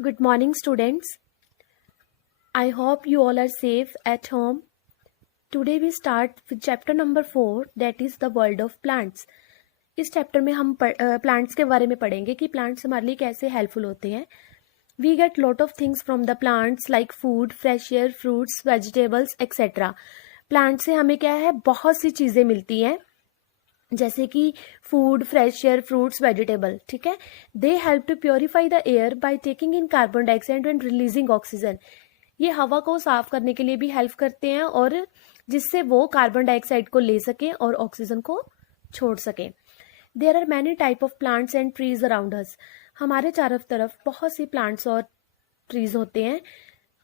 Good morning, students. I hope you all are safe at home. Today we start with chapter number 4, that is the world of plants. इस chapter में हम plants के बारे में पढ़ेंगे कि plants हमारे लिए कैसे हेल्पफुल होते हैं. We get lot of things from the plants like food, fresh air, fruits, vegetables, etc. Plant से हमें क्या है, बहुत सी चीज़ें मिलती हैं, जैसे कि food, fresh air, fruits, vegetable. ठीक है. They help to purify the air by taking in carbon dioxide and releasing oxygen. ये हवा को साफ करने के लिए भी हेल्प करते हैं और जिससे वो कार्बन डाइऑक्साइड को ले सके और ऑक्सीजन को छोड़ सके. There are many type of plants and trees around us. हमारे चारों तरफ बहुत सी प्लांट्स और ट्रीज होते हैं.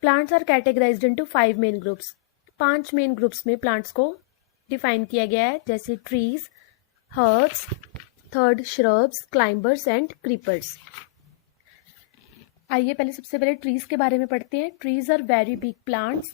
Plants are categorised into 5 main groups. 5 main groups में प्लांट्स को डिफाइन किया गया है, जैसे trees, herbs, third shrubs, climbers and creepers. आइए पहले सबसे पहले ट्रीज के बारे में पढ़ते हैं. Trees are very big plants.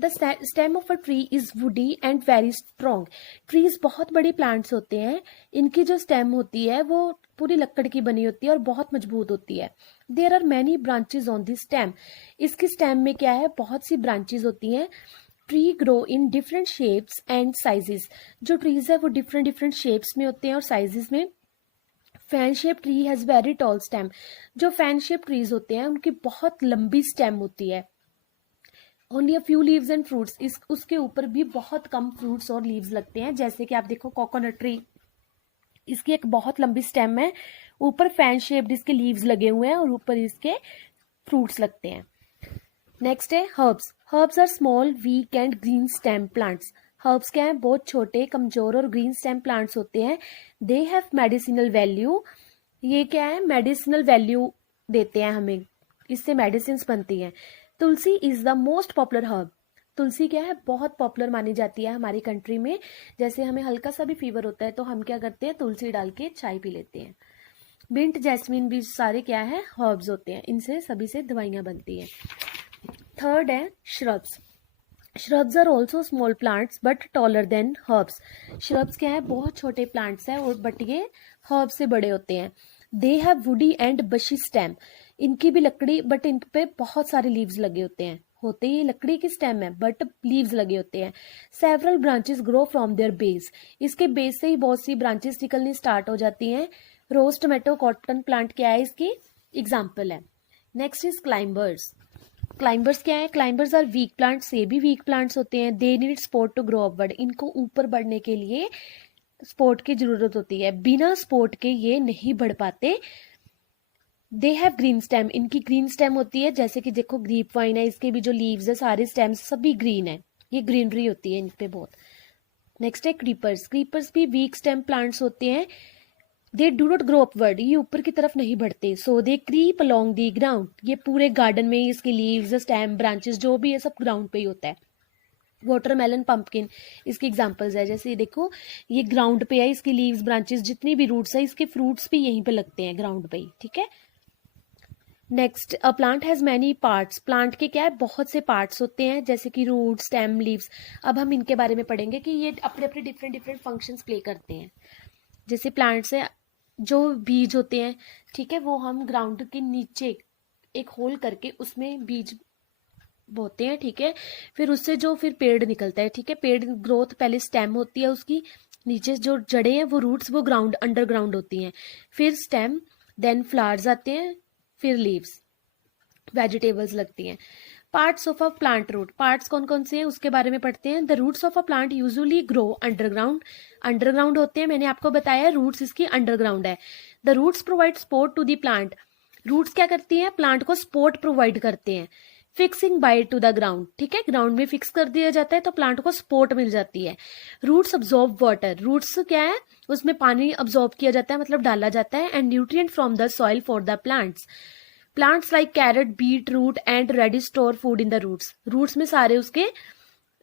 The stem of a tree is woody and very strong. Trees बहुत बड़ी प्लांट्स होते हैं. इनकी जो स्टेम होती है वो पूरी लकड़ की बनी होती है और बहुत मजबूत होती है. There are many branches on the stem. इसकी स्टेम में क्या है, बहुत सी ब्रांचेज होती हैं. Tree grow in different shapes and sizes. जो ट्रीज है वो डिफरेंट डिफरेंट शेप्स में होते हैं और साइजेस में. Fan shape tree has very tall stem. जो फैन शेप ट्रीज होते हैं उनकी बहुत लंबी स्टेम होती है. Only a few leaves and fruits. उसके ऊपर भी बहुत कम फ्रूट्स और लीव्स लगते हैं. जैसे कि आप देखो कोकोनट ट्री, इसकी एक बहुत लंबी स्टेम है, ऊपर फैन शेप्ड इसके लीव्स लगे हुए हैं और ऊपर इसके फ्रूट्स लगते हैं. नेक्स्ट है herbs. Herbs are small, weak and green stem plants. Herbs क्या है, बहुत छोटे, कमजोर और ग्रीन स्टेम प्लांट्स होते हैं. They have medicinal value. ये क्या है, मेडिसिनल वैल्यू देते हैं हमें, इससे मेडिसिन बनती हैं. Tulsi is the most popular herb. Tulsi क्या है, बहुत पॉपुलर मानी जाती है हमारी कंट्री में. जैसे हमें हल्का सा भी फीवर होता है तो हम क्या करते हैं, तुलसी डाल के चाय पी लेते हैं. मिंट, जैस्मिन भी सारे क्या है, हर्ब्स होते हैं. इनसे सभी से दवाइयां बनती हैं. थर्ड है shrubs. Shrubs are also small plants but taller than herbs. Shrubs क्या है, बहुत छोटे प्लांट्स हैं और बट ये हर्ब्स से बड़े होते हैं. दे हैव वुडी एंड बशी स्टेम. इनकी भी लकड़ी, बट इन पे बहुत सारे लीव्स लगे होते हैं. होते ही लकड़ी की स्टेम है बट लीव्स लगे होते हैं. Several branches grow from there base. इसके बेस से ही बहुत सी ब्रांचेस निकलनी स्टार्ट हो जाती हैं. रोज, टोमेटो, कॉटन प्लांट क्या है, इसकी एग्जाम्पल है. Next is climbers. क्लाइंबर्स क्या है, क्लाइंबर्स आर वीक प्लांट्स. ये भी वीक प्लांट्स होते हैं. They need support to grow upward. इनको ऊपर बढ़ने के लिए सपोर्ट की जरूरत होती है. बिना सपोर्ट के ये नहीं बढ़ पाते. They have green stem. इनकी ग्रीन स्टेम होती है, जैसे कि देखो ग्रीप वाइन है, इसके भी जो लीव्स है सारे स्टेम्स सभी ग्रीन है. ये ग्रीनरी होती है इन पे बहुत. नेक्स्ट है क्रीपर्स. क्रीपर्स भी वीक स्टेम प्लांट्स होते हैं. They do not grow upward. ये ऊपर की तरफ नहीं बढ़ते. सो दे क्रीप अलोंग दी ग्राउंड. ये पूरे गार्डन में इसके लीव्स, स्टेम, ब्रांचेस जो भी है सब ग्राउंड पे ही होता है. वाटरमेलन, पंपकिन इसके एग्जांपल्स है. जैसे देखो ये ग्राउंड पे है, इसकी लीव्स, ब्रांचेस, जितनी भी रूट्स है, इसके फ्रूट्स भी यहीं पे लगते हैं ग्राउंड पे ही. ठीक है. Next, a plant has many parts. Plant के क्या है, बहुत से पार्ट्स होते हैं, जैसे कि रूट, स्टेम, लीव्स. अब हम इनके बारे में पढ़ेंगे कि ये अपने अपने डिफरेंट डिफरेंट फंक्शंस प्ले करते हैं. जैसे प्लांट्स है, जो बीज होते हैं, ठीक है, वो हम ग्राउंड के नीचे एक होल करके उसमें बीज बोते हैं. ठीक है. फिर उससे जो फिर पेड़ निकलता है. ठीक है. पेड़ ग्रोथ पहले स्टेम होती है, उसकी नीचे जो जड़ें हैं वो रूट्स, वो ग्राउंड अंडरग्राउंड होती हैं. फिर स्टेम, देन फ्लावर्स आते हैं, फिर लीव्स, वेजिटेबल्स लगती हैं. Parts of a plant root. Parts कौन कौन से हैं उसके बारे में पढ़ते हैं. The roots of a plant usually grow underground. Underground होते हैं, मैंने आपको बताया रूट्स इसकी अंडरग्राउंड है. The roots provide support to the plant. Roots क्या करती हैं, प्लांट को सपोर्ट प्रोवाइड करते हैं. Fixing by to the ground. ठीक है, ग्राउंड में फिक्स कर दिया जाता है तो प्लांट को सपोर्ट मिल जाती है. Roots absorb water. रूट्स क्या है, उसमें पानी अब्जॉर्ब किया जाता है, मतलब डाला जाता है. And nutrient from the soil for the plants. Plants like carrot, beetroot and radish store food in the roots. Roots में सारे उसके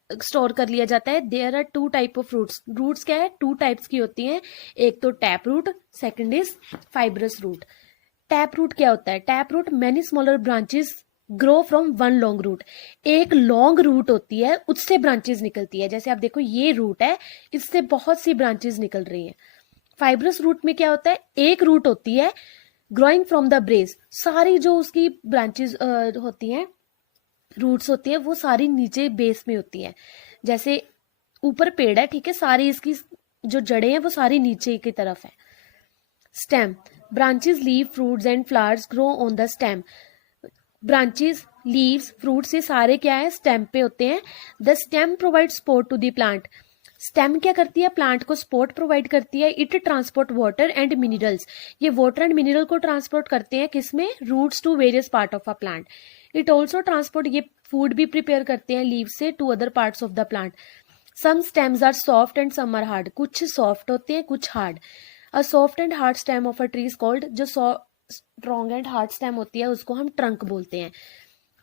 स्टोर कर लिया जाता है. There are 2 type of roots. Roots क्या है, 2 टाइप्स की होती हैं. एक तो tap root, second is fibrous root. Tap root क्या होता है, tap root many smaller branches grow from one long root. एक लॉन्ग रूट होती है, उससे ब्रांचेस निकलती है. जैसे आप देखो ये रूट है, इससे बहुत सी ब्रांचेस निकल रही है. फाइब्रस रूट में क्या होता है, एक रूट होती है, ग्रोइंग फ्रॉम द बेस, सारी जो उसकी ब्रांचेस होती हैं, रूट्स होती हैं, वो सारी नीचे बेस में होती हैं। जैसे ऊपर पेड़ है, ठीक है, सारी इसकी जो जड़ें हैं वो सारी नीचे की तरफ है। Stem, branches, leave, fruits and flowers grow on the stem. Branches, leaves, fruits, ये सारे क्या है, स्टेम पे होते हैं। The stem provide support to the plant. Stem क्या करती है, प्लांट को सपोर्ट प्रोवाइड करती है। It transport water and minerals, ये वाटर एंड मिनरल को ट्रांसपोर्ट करते हैं किसमें, roots to various part of a plant. It also transport, ये फूड भी प्रिपेयर करते हैं लीव से to other parts of the plant. Some stems are soft and some are hard, कुछ सॉफ्ट होते हैं कुछ hard. A soft and hard stem of a tree is called, जो स्ट्रॉन्ग एंड हार्ड स्टेम होती है उसको हम ट्रंक बोलते हैं।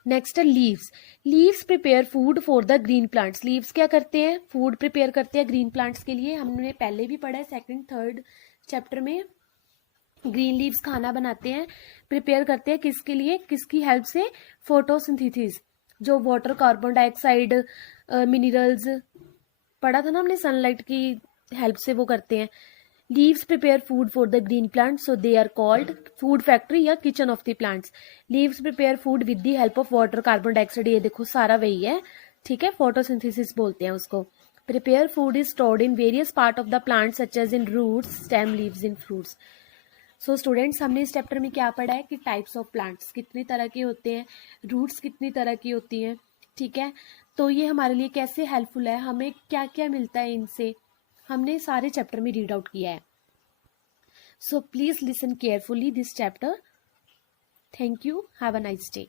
नेक्स्ट है leaves. Leaves prepare food for the green plants. Leaves क्या करते हैं, फूड प्रिपेयर करते हैं ग्रीन प्लांट्स के लिए। हमने पहले भी पढ़ा है सेकंड थर्ड चैप्टर में। ग्रीन लीव्स खाना बनाते हैं, प्रिपेयर करते हैं किसके लिए, किसकी हेल्प से, फोटोसिंथेसिस, जो वाटर, कार्बन डाइऑक्साइड, मिनरल्स पढ़ा था ना हमने, सनलाइट की हेल्प से वो करते हैं। Leaves prepare food for the green plants, so they are called food factory या kitchen of the plants. Leaves prepare food with the help of water, carbon dioxide, ये देखो सारा वही है, ठीक है, फोटोसिंथेसिस बोलते हैं उसको। Prepare food is stored in various part of the plant such as in roots, stem, leaves, in fruits. So students, हमने इस चैप्टर में क्या पढ़ा है कि टाइप्स ऑफ प्लांट्स कितनी तरह के होते हैं, रूट्स कितनी तरह की होती हैं, ठीक है। तो ये हमारे लिए कैसे हेल्पफुल है, हमें क्या क्या मिलता है इनसे, हमने सारे चैप्टर में रीड आउट किया है। So please listen carefully this chapter. Thank you, have a nice day.